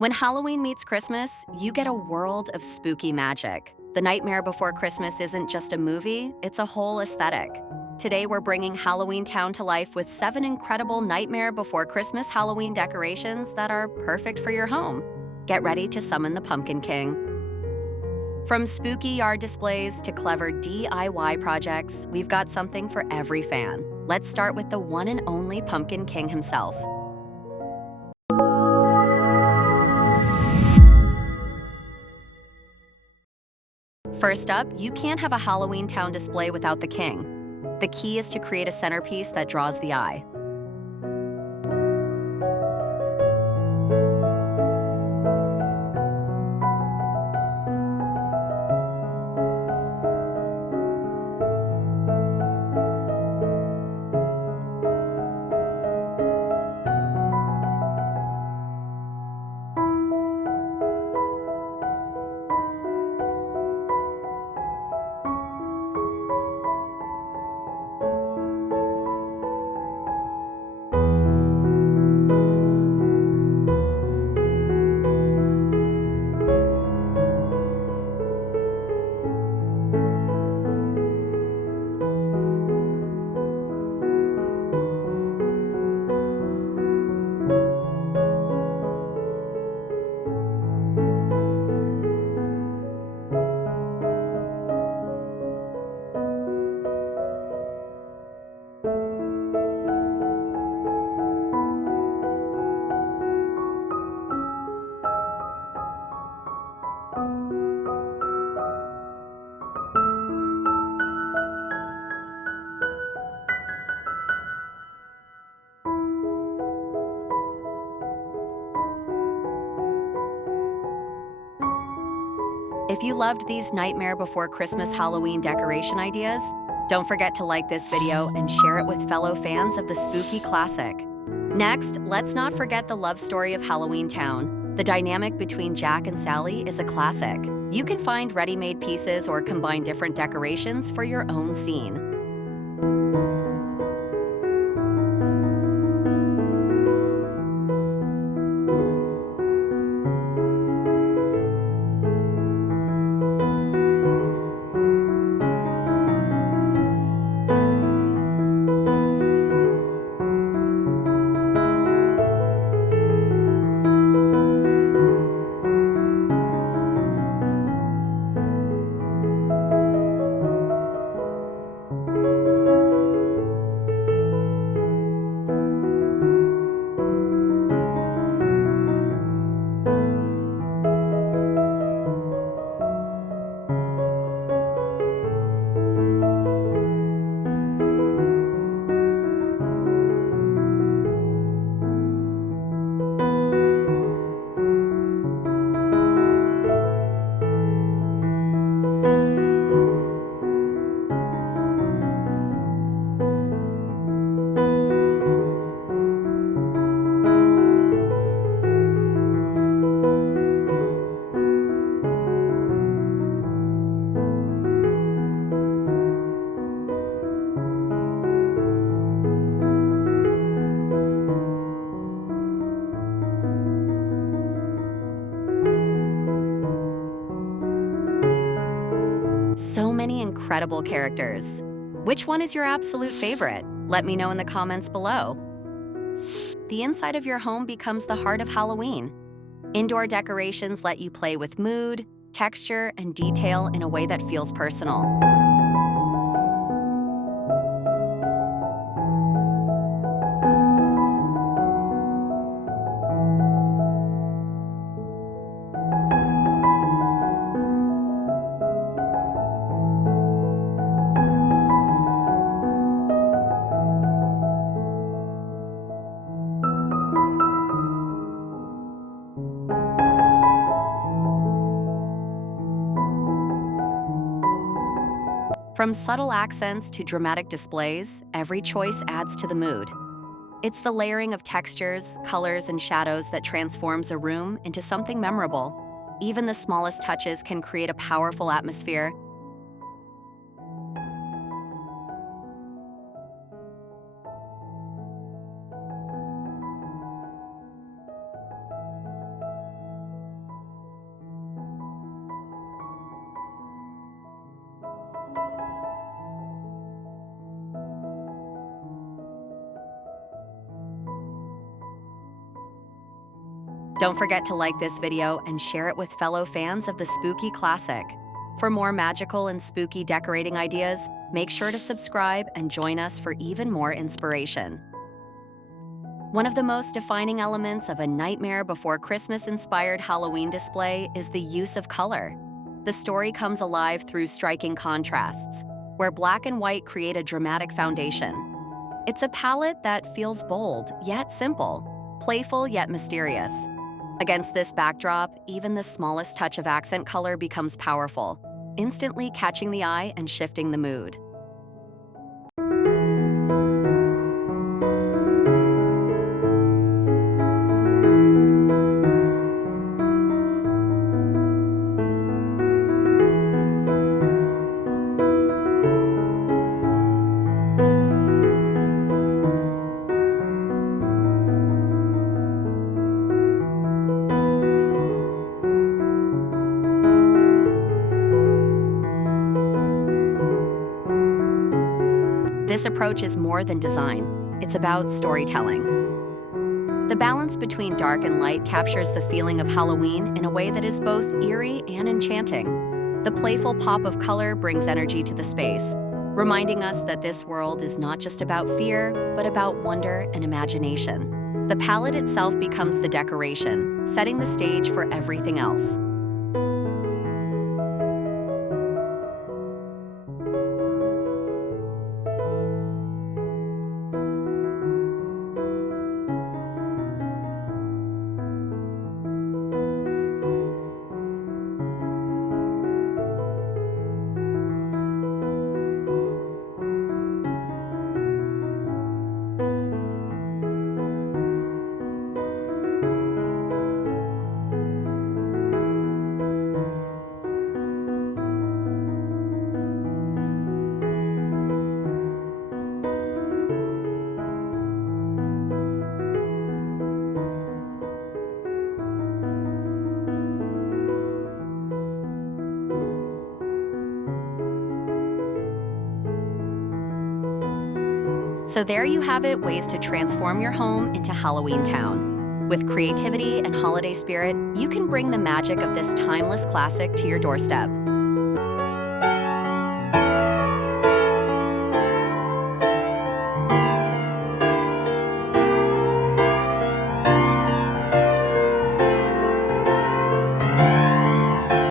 When Halloween meets Christmas, you get a world of spooky magic. The Nightmare Before Christmas isn't just a movie, it's a whole aesthetic. Today, we're bringing Halloween Town to life with 7 incredible Nightmare Before Christmas Halloween decorations that are perfect for your home. Get ready to summon the Pumpkin King. From spooky yard displays to clever DIY projects, we've got something for every fan. Let's start with the one and only Pumpkin King himself. First up, you can't have a Halloween Town display without the king. The key is to create a centerpiece that draws the eye. If you loved these Nightmare Before Christmas Halloween decoration ideas, don't forget to like this video and share it with fellow fans of the spooky classic. Next, let's not forget the love story of Halloween Town. The dynamic between Jack and Sally is a classic. You can find ready-made pieces or combine different decorations for your own scene. So many incredible characters. Which one is your absolute favorite? Let me know in the comments below. The inside of your home becomes the heart of Halloween. Indoor decorations let you play with mood, texture, and detail in a way that feels personal. From subtle accents to dramatic displays, every choice adds to the mood. It's the layering of textures, colors, and shadows that transforms a room into something memorable. Even the smallest touches can create a powerful atmosphere. Don't forget to like this video and share it with fellow fans of the spooky classic. For more magical and spooky decorating ideas, make sure to subscribe and join us for even more inspiration. One of the most defining elements of a Nightmare Before Christmas-inspired Halloween display is the use of color. The story comes alive through striking contrasts, where black and white create a dramatic foundation. It's a palette that feels bold, yet simple, playful, yet mysterious. Against this backdrop, even the smallest touch of accent color becomes powerful, instantly catching the eye and shifting the mood. This approach is more than design, it's about storytelling. The balance between dark and light captures the feeling of Halloween in a way that is both eerie and enchanting. The playful pop of color brings energy to the space, reminding us that this world is not just about fear, but about wonder and imagination. The palette itself becomes the decoration, setting the stage for everything else. So there you have it, ways to transform your home into Halloween Town. With creativity and holiday spirit, you can bring the magic of this timeless classic to your doorstep.